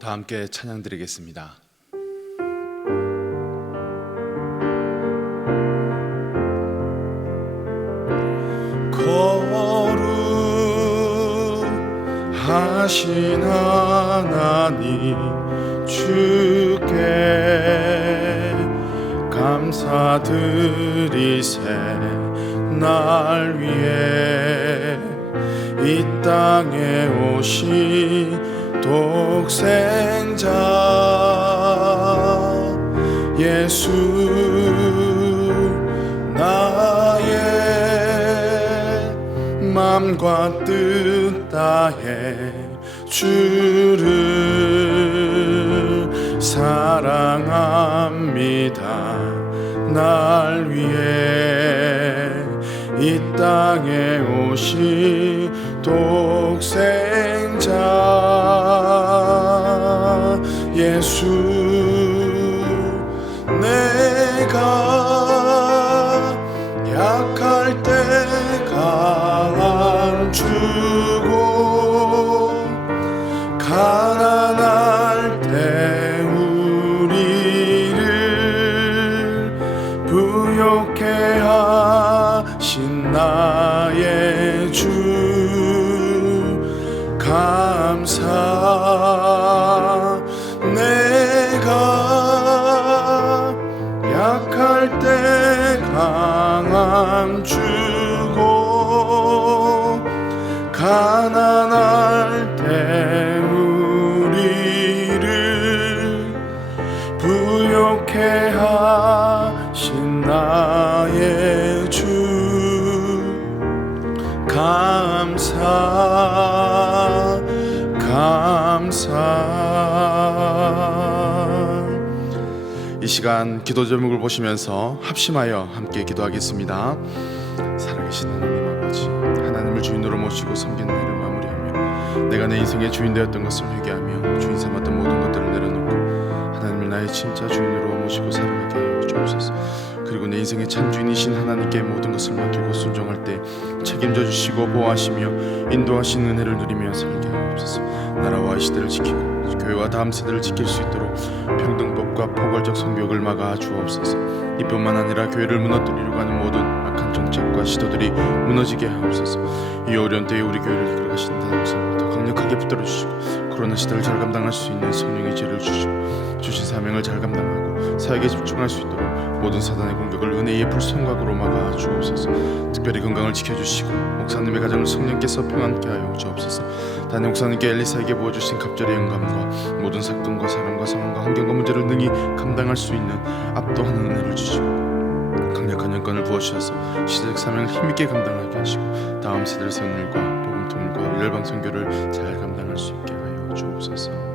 다 함께 찬양 드리겠습니다. 거룩하신 하나님 주께 감사드리세. 날 위해 이 땅에 오신 독생자 예수 나의 맘과 뜻 다해 주를 사랑합니다. 날 위해 이 땅에 오신 독생자 예수 내가 약할 때 강함 주고 가난할 때 우리를 부욕해 하신 나의 주 감사. 내가 약할 때 강함 주고 가난할 때 우리를 부욕해 하신 나의 주 감사. 이 시간 기도 제목을 보시면서 합심하여 함께 기도하겠습니다. 살아계신 하나님 아버지, 하나님을 주인으로 모시고 섬기는 일을 마무리하며 내가 내 인생의 주인 되었던 것을 회개하며 주인 삼았던 모든 것들을 내려놓고 하나님을 나의 진짜 주인으로 모시고 살아가게 하여 주옵소서. 그리고 내 인생의 참 주인이신 하나님께 모든 것을 맡기고 순종할 때 책임져 주시고 보호하시며 인도하시는 은혜를 누리며 살게 하옵소서. 나라와 이 시대를 지키고 교회와 다음 세대를 지킬 수 있도록 평등법과 포괄적 성교육을 막아 주옵소서. 이뿐만 아니라 교회를 무너뜨리려고 하는 모든 악한 정책과 시도들이 무너지게 하옵소서. 이 어려운 때에 우리 교회를 이끌어가신 하나님 더 강력하게 붙들어 주시고 코로나 시대를 잘 감당할 수 있는 성령의 지혜를 주시고 주신 사명을 잘 감당하고 사역에 집중할 수 있도록 모든 사단의 공격을 은혜의 불성각으로 막아 주옵소서. 특별히 건강을 지켜주시고 목사님의 가정을 성령께서 평안케 하여 주옵소서. 단임 목사님께 엘리사에게 부어주신 갑절의 영감과 모든 사건과 사람과 상황과 환경과 문제를 능히 감당할 수 있는 압도하는 은혜를 주시고 강력한 영권을 부어주셔서 시대적 사명을 힘있게 감당하게 하시고 다음 세대를 세우는 일과 복음통일과 열방 선교를 잘 감당할 수 있게 하여 주옵소서.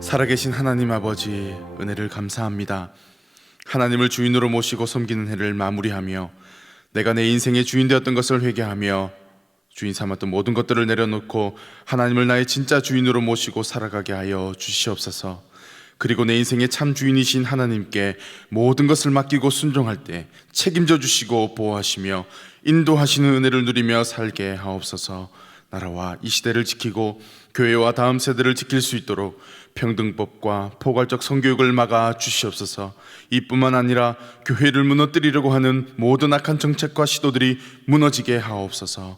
살아계신 하나님 아버지, 은혜를 감사합니다. 하나님을 주인으로 모시고 섬기는 해를 마무리하며 내가 내 인생의 주인 되었던 것을 회개하며 주인 삼았던 모든 것들을 내려놓고 하나님을 나의 진짜 주인으로 모시고 살아가게 하여 주시옵소서. 그리고 내 인생의 참 주인이신 하나님께 모든 것을 맡기고 순종할 때 책임져 주시고 보호하시며 인도하시는 은혜를 누리며 살게 하옵소서. 나라와 이 시대를 지키고 교회와 다음 세대를 지킬 수 있도록 평등법과 포괄적 성교육을 막아 주시옵소서. 이뿐만 아니라 교회를 무너뜨리려고 하는 모든 악한 정책과 시도들이 무너지게 하옵소서.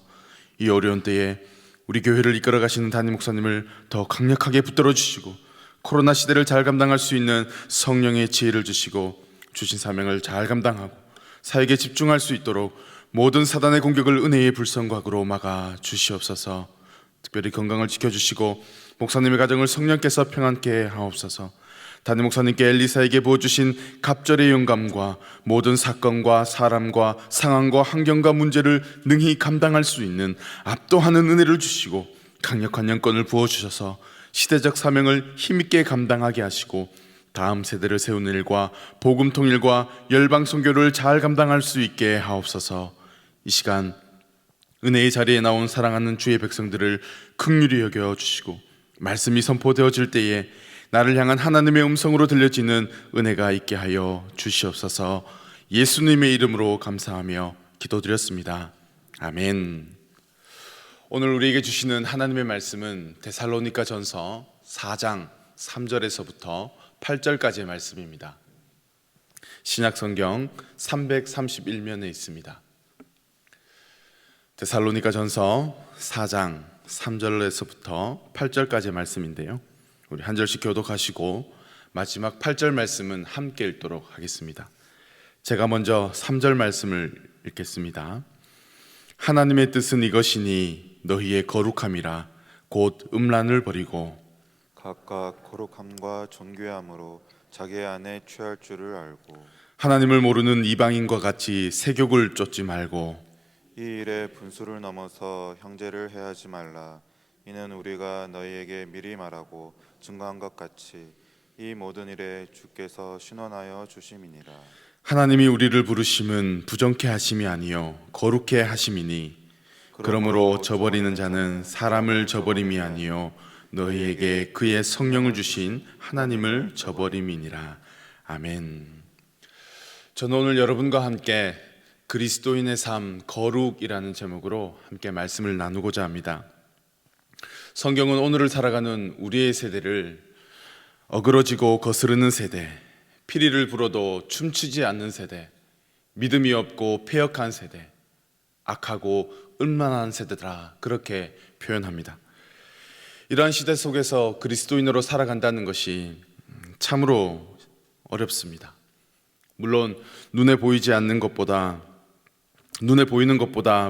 이 어려운 때에 우리 교회를 이끌어 가시는 담임 목사님을 더 강력하게 붙들어 주시고 코로나 시대를 잘 감당할 수 있는 성령의 지혜를 주시고 주신 사명을 잘 감당하고 사역에 집중할 수 있도록 모든 사단의 공격을 은혜의 불성각으로 막아 주시옵소서. 특별히 건강을 지켜주시고 목사님의 가정을 성령께서 평안케 하옵소서. 담임 목사님께 엘리사에게 부어주신 갑절의 영감과 모든 사건과 사람과 상황과 환경과 문제를 능히 감당할 수 있는 압도하는 은혜를 주시고 강력한 영권을 부어주셔서 시대적 사명을 힘있게 감당하게 하시고 다음 세대를 세우는 일과 복음 통일과 열방 선교를 잘 감당할 수 있게 하옵소서. 이 시간 은혜의 자리에 나온 사랑하는 주의 백성들을 긍휼히 여겨 주시고 말씀이 선포되어질 때에 나를 향한 하나님의 음성으로 들려지는 은혜가 있게 하여 주시옵소서. 예수님의 이름으로 감사하며 기도드렸습니다. 아멘. 오늘 우리에게 주시는 하나님의 말씀은 데살로니가 전서 4장 3절에서부터 8절까지의 말씀입니다. 신약성경 331면에 있습니다. 데살로니가 전서 4장 3절에서부터 8절까지의 말씀인데요, 우리 한 절씩 교독하시고 마지막 8절 말씀은 함께 읽도록 하겠습니다. 제가 먼저 3절 말씀을 읽겠습니다. 하나님의 뜻은 이것이니 너희의 거룩함이라 곧 음란을 버리고 각각 거룩함과 존귀함으로 자기 안에 취할 줄을 알고 하나님을 모르는 이방인과 같이 세욕을 쫓지 말고 이 일에 분수를 넘어서 형제를 해하지 말라. 이는 우리가 너희에게 미리 말하고 증거한 것 같이 이 모든 일에 주께서 신원하여 주심이니라. 하나님이 우리를 부르심은 부정케 하심이 아니요 거룩케 하심이니 그러므로 저버리는 자는 사람을 저버림이 아니요 너희에게 그의 성령을 주신 하나님을 저버림이니라. 아멘. 저는 오늘 여러분과 함께 그리스도인의 삶 거룩이라는 제목으로 함께 말씀을 나누고자 합니다. 성경은 오늘을 살아가는 우리의 세대를 어그러지고 거스르는 세대, 피리를 불어도 춤추지 않는 세대, 믿음이 없고 패역한 세대, 악하고 음란한 세대다, 그렇게 표현합니다. 이러한 시대 속에서 그리스도인으로 살아간다는 것이 참으로 어렵습니다. 물론 눈에 보이는 것보다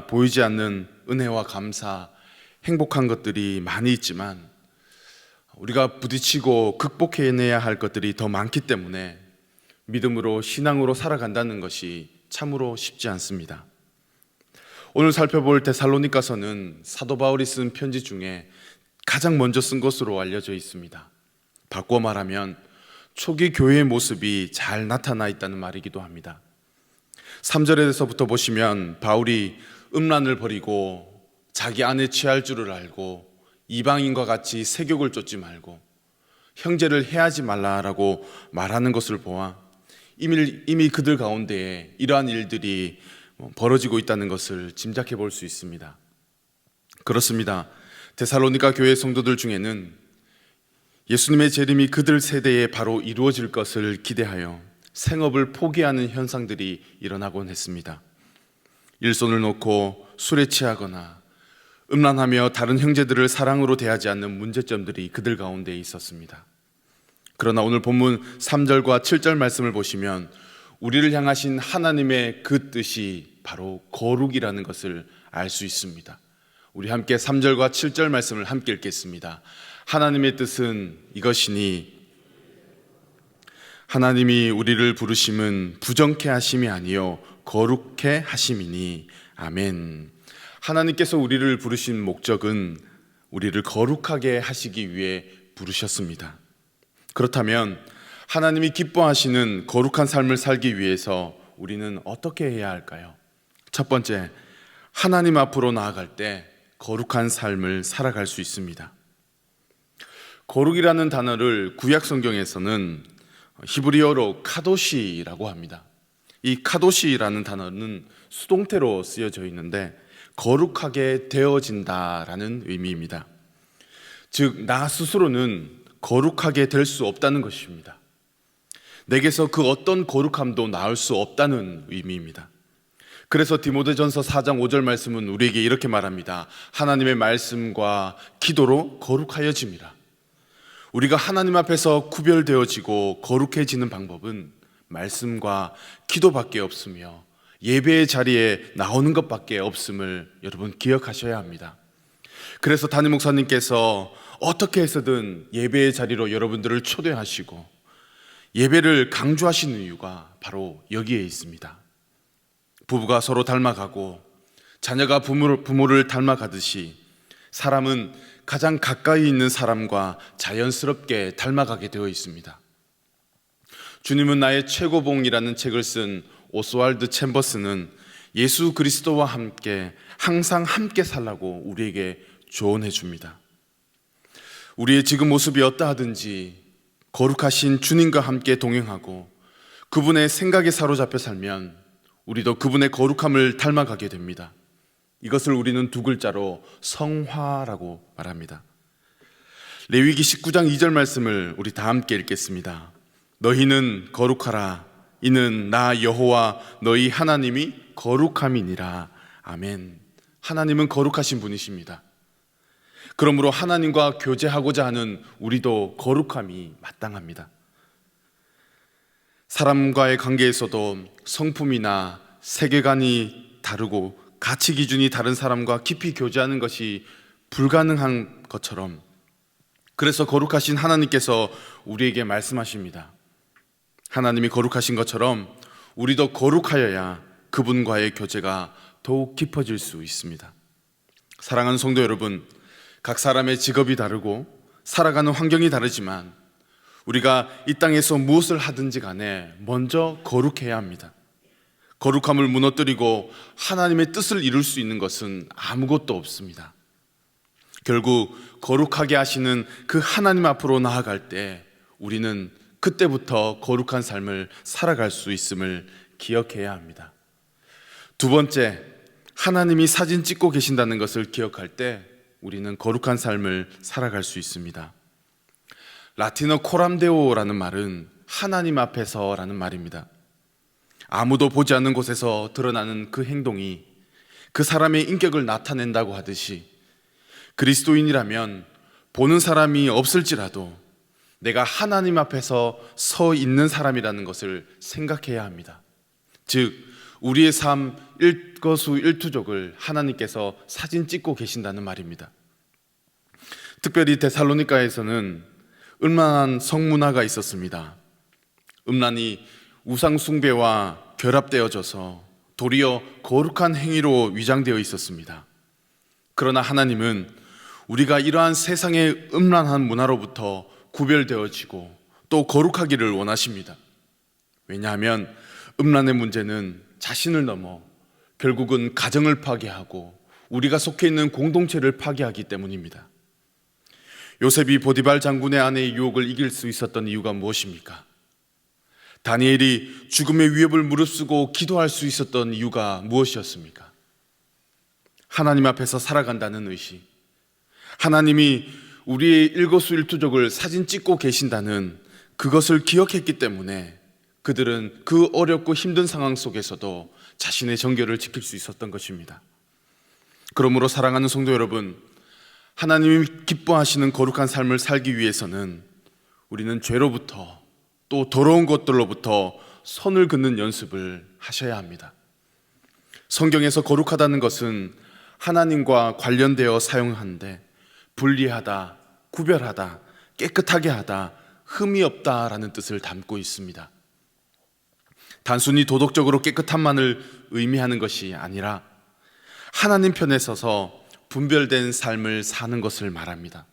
보이지 않는 은혜와 감사, 행복한 것들이 많이 있지만 우리가 부딪히고 극복해내야 할 것들이 더 많기 때문에 믿음으로, 신앙으로 살아간다는 것이 참으로 쉽지 않습니다. 오늘 살펴볼 데살로니가서는 사도 바울이 쓴 편지 중에 가장 먼저 쓴 것으로 알려져 있습니다. 바꿔 말하면 초기 교회의 모습이 잘 나타나 있다는 말이기도 합니다. 3절에서부터 보시면 바울이 음란을 버리고 자기 안에 취할 줄을 알고 이방인과 같이 세욕을 쫓지 말고 형제를 해하지 말라라고 말하는 것을 보아 이미 그들 가운데에 이러한 일들이 벌어지고 있다는 것을 짐작해 볼 수 있습니다. 그렇습니다. 데살로니가 교회 성도들 중에는 예수님의 재림이 그들 세대에 바로 이루어질 것을 기대하여 생업을 포기하는 현상들이 일어나곤 했습니다. 일손을 놓고 술에 취하거나 음란하며 다른 형제들을 사랑으로 대하지 않는 문제점들이 그들 가운데 있었습니다. 그러나 오늘 본문 3절과 7절 말씀을 보시면 우리를 향하신 하나님의 그 뜻이 바로 거룩이라는 것을 알 수 있습니다. 우리 함께 3절과 7절 말씀을 함께 읽겠습니다. 하나님의 뜻은 이것이니 하나님이 우리를 부르심은 부정케 하심이 아니요 거룩케 하심이니. 아멘. 하나님께서 우리를 부르신 목적은 우리를 거룩하게 하시기 위해 부르셨습니다. 그렇다면 하나님이 기뻐하시는 거룩한 삶을 살기 위해서 우리는 어떻게 해야 할까요? 첫 번째, 하나님 앞으로 나아갈 때 거룩한 삶을 살아갈 수 있습니다. 거룩이라는 단어를 구약 성경에서는 히브리어로 카도시라고 합니다. 이 카도시라는 단어는 수동태로 쓰여져 있는데 거룩하게 되어진다라는 의미입니다. 즉, 나 스스로는 거룩하게 될 수 없다는 것입니다. 내게서 그 어떤 거룩함도 나올 수 없다는 의미입니다. 그래서 디모데전서 4장 5절 말씀은 우리에게 이렇게 말합니다. 하나님의 말씀과 기도로 거룩하여짐이라. 우리가 하나님 앞에서 구별되어지고 거룩해지는 방법은 말씀과 기도밖에 없으며 예배의 자리에 나오는 것밖에 없음을 여러분 기억하셔야 합니다. 그래서 담임 목사님께서 어떻게 해서든 예배의 자리로 여러분들을 초대하시고 예배를 강조하시는 이유가 바로 여기에 있습니다. 부부가 서로 닮아가고 자녀가 부모를 닮아가듯이 사람은 가장 가까이 있는 사람과 자연스럽게 닮아가게 되어 있습니다. 주님은 나의 최고봉이라는 책을 쓴 오스왈드 챔버스는 예수 그리스도와 함께 항상 함께 살라고 우리에게 조언해 줍니다. 우리의 지금 모습이 어떠하든지 거룩하신 주님과 함께 동행하고 그분의 생각에 사로잡혀 살면 우리도 그분의 거룩함을 닮아가게 됩니다. 이것을 우리는 두 글자로 성화라고 말합니다. 레위기 19장 2절 말씀을 우리 다 함께 읽겠습니다. 너희는 거룩하라. 이는 나 여호와 너희 하나님이 거룩함이니라. 아멘. 하나님은 거룩하신 분이십니다. 그러므로 하나님과 교제하고자 하는 우리도 거룩함이 마땅합니다. 사람과의 관계에서도 성품이나 세계관이 다르고 가치 기준이 다른 사람과 깊이 교제하는 것이 불가능한 것처럼, 그래서 거룩하신 하나님께서 우리에게 말씀하십니다. 하나님이 거룩하신 것처럼 우리도 거룩하여야 그분과의 교제가 더욱 깊어질 수 있습니다. 사랑하는 성도 여러분, 각 사람의 직업이 다르고 살아가는 환경이 다르지만 우리가 이 땅에서 무엇을 하든지 간에 먼저 거룩해야 합니다. 거룩함을 무너뜨리고 하나님의 뜻을 이룰 수 있는 것은 아무것도 없습니다. 결국 거룩하게 하시는 그 하나님 앞으로 나아갈 때 우리는 그때부터 거룩한 삶을 살아갈 수 있음을 기억해야 합니다. 두 번째, 하나님이 사진 찍고 계신다는 것을 기억할 때 우리는 거룩한 삶을 살아갈 수 있습니다. 라틴어 코람데오라는 말은 하나님 앞에서라는 말입니다. 아무도 보지 않는 곳에서 드러나는 그 행동이 그 사람의 인격을 나타낸다고 하듯이, 그리스도인이라면 보는 사람이 없을지라도 내가 하나님 앞에서 서 있는 사람이라는 것을 생각해야 합니다. 즉, 우리의 삶 일거수일투족을 하나님께서 사진 찍고 계신다는 말입니다. 특별히 데살로니가에서는 음란한 성문화가 있었습니다. 음란이 우상 숭배와 결합되어져서 도리어 거룩한 행위로 위장되어 있었습니다. 그러나 하나님은 우리가 이러한 세상의 음란한 문화로부터 구별되어지고 또 거룩하기를 원하십니다. 왜냐하면 음란의 문제는 자신을 넘어 결국은 가정을 파괴하고 우리가 속해 있는 공동체를 파괴하기 때문입니다. 요셉이 보디발 장군의 아내의 유혹을 이길 수 있었던 이유가 무엇입니까? 다니엘이 죽음의 위협을 무릅쓰고 기도할 수 있었던 이유가 무엇이었습니까? 하나님 앞에서 살아간다는 의식, 하나님이 우리의 일거수일투족을 사진 찍고 계신다는 그것을 기억했기 때문에 그들은 그 어렵고 힘든 상황 속에서도 자신의 정결을 지킬 수 있었던 것입니다. 그러므로 사랑하는 성도 여러분, 하나님이 기뻐하시는 거룩한 삶을 살기 위해서는 우리는 죄로부터 또 더러운 것들로부터 선을 긋는 연습을 하셔야 합니다. 성경에서 거룩하다는 것은 하나님과 관련되어 사용하는데 분리하다, 구별하다, 깨끗하게 하다, 흠이 없다라는 뜻을 담고 있습니다. 단순히 도덕적으로 깨끗함만을 의미하는 것이 아니라 하나님 편에 서서 분별된 삶을 사는 것을 말합니다.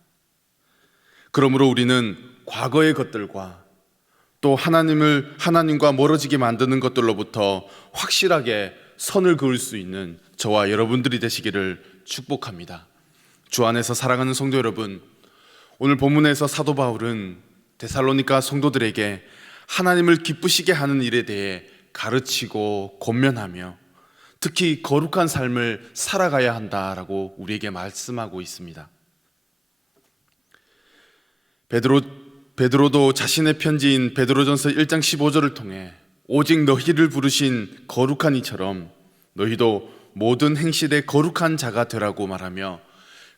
그러므로 우리는 과거의 것들과 또 하나님과 멀어지게 만드는 것들로부터 확실하게 선을 그을 수 있는 저와 여러분들이 되시기를 축복합니다. 주 안에서 사랑하는 성도 여러분, 오늘 본문에서 사도 바울은 데살로니가 성도들에게 하나님을 기쁘시게 하는 일에 대해 가르치고 권면하며 특히 거룩한 삶을 살아가야 한다라고 우리에게 말씀하고 있습니다. 베드로도 자신의 편지인 베드로전서 1장 15절을 통해 오직 너희를 부르신 거룩한 이처럼 너희도 모든 행실에 거룩한 자가 되라고 말하며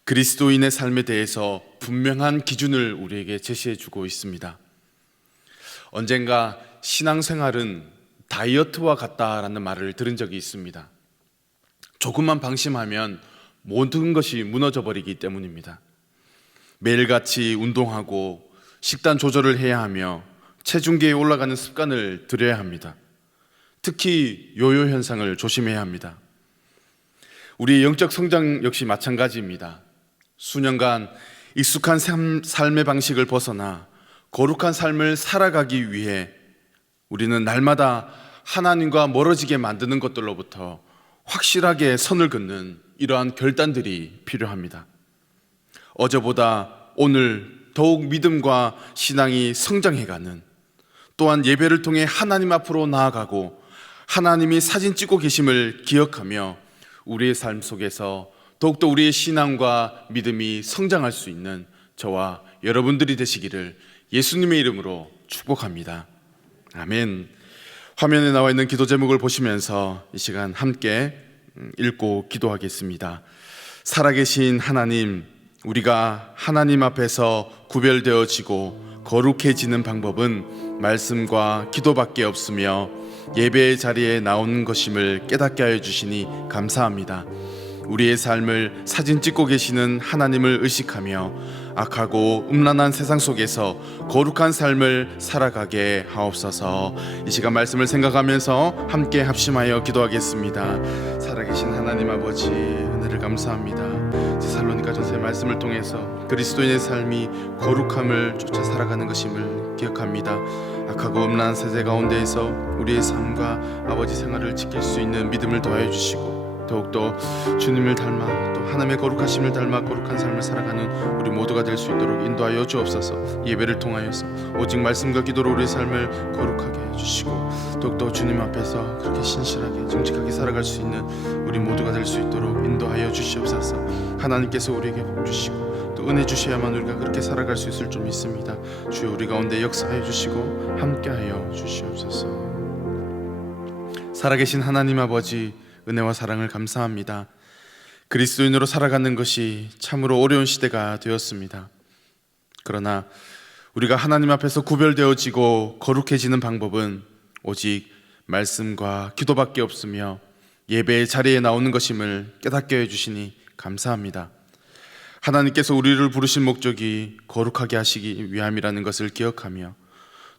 그리스도인의 삶에 대해서 분명한 기준을 우리에게 제시해 주고 있습니다. 언젠가 신앙생활은 다이어트와 같다라는 말을 들은 적이 있습니다. 조금만 방심하면 모든 것이 무너져 버리기 때문입니다. 매일같이 운동하고 식단 조절을 해야 하며 체중계에 올라가는 습관을 들여야 합니다. 특히 요요 현상을 조심해야 합니다. 우리의 영적 성장 역시 마찬가지입니다. 수년간 익숙한 삶의 방식을 벗어나 거룩한 삶을 살아가기 위해 우리는 날마다 하나님과 멀어지게 만드는 것들로부터 확실하게 선을 긋는 이러한 결단들이 필요합니다. 어제보다 오늘 더욱 믿음과 신앙이 성장해가는, 또한 예배를 통해 하나님 앞으로 나아가고 하나님이 사진 찍고 계심을 기억하며 우리의 삶 속에서 더욱더 우리의 신앙과 믿음이 성장할 수 있는 저와 여러분들이 되시기를 예수님의 이름으로 축복합니다. 아멘. 화면에 나와 있는 기도 제목을 보시면서 이 시간 함께 읽고 기도하겠습니다. 살아계신 하나님, 우리가 하나님 앞에서 구별되어지고 거룩해지는 방법은 말씀과 기도밖에 없으며 예배의 자리에 나오는 것임을 깨닫게 하여 주시니 감사합니다. 우리의 삶을 사진 찍고 계시는 하나님을 의식하며 악하고 음란한 세상 속에서 거룩한 삶을 살아가게 하옵소서. 이 시간 말씀을 생각하면서 함께 합심하여 기도하겠습니다. 살아계신 하나님 아버지, 은혜를 감사합니다. 데살로니가전서의 말씀을 통해서 그리스도인의 삶이 거룩함을 쫓아 살아가는 것임을 기억합니다. 악하고 음란한 세대 가운데에서 우리의 삶과 아버지 생활을 지킬 수 있는 믿음을 더하여 주시고 더욱더 주님을 닮아 또 하나님의 거룩하심을 닮아 거룩한 삶을 살아가는 우리 모두가 될 수 있도록 인도하여 주옵소서. 예배를 통하여서 오직 말씀과 기도로 우리의 삶을 거룩하게 해주시고 더욱더 주님 앞에서 그렇게 신실하게 정직하게 살아갈 수 있는 우리 모두가 될 수 있도록 인도하여 주시옵소서. 하나님께서 우리에게 복 주시고 또 은혜 주셔야만 우리가 그렇게 살아갈 수 있을 줄 믿습니다. 주여 우리 가운데 역사하여 주시고 함께하여 주시옵소서. 살아계신 하나님 아버지, 은혜와 사랑을 감사합니다. 그리스도인으로 살아가는 것이 참으로 어려운 시대가 되었습니다. 그러나 우리가 하나님 앞에서 구별되어지고 거룩해지는 방법은 오직 말씀과 기도밖에 없으며 예배의 자리에 나오는 것임을 깨닫게 해주시니 감사합니다. 하나님께서 우리를 부르신 목적이 거룩하게 하시기 위함이라는 것을 기억하며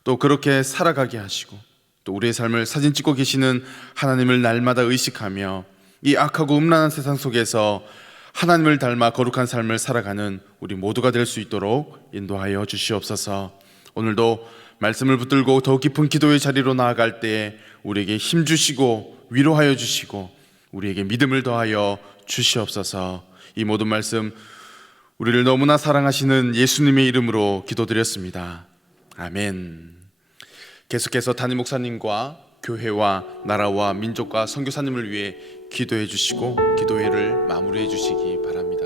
또 그렇게 살아가게 하시고 또 우리의 삶을 사진 찍고 계시는 하나님을 날마다 의식하며 이 악하고 음란한 세상 속에서 하나님을 닮아 거룩한 삶을 살아가는 우리 모두가 될 수 있도록 인도하여 주시옵소서. 오늘도 말씀을 붙들고 더 깊은 기도의 자리로 나아갈 때에 우리에게 힘 주시고 위로하여 주시고 우리에게 믿음을 더하여 주시옵소서. 이 모든 말씀 우리를 너무나 사랑하시는 예수님의 이름으로 기도드렸습니다. 아멘. 계속해서 담임 목사님과 교회와 나라와 민족과 선교사님을 위해 기도해 주시고 기도회를 마무리해 주시기 바랍니다.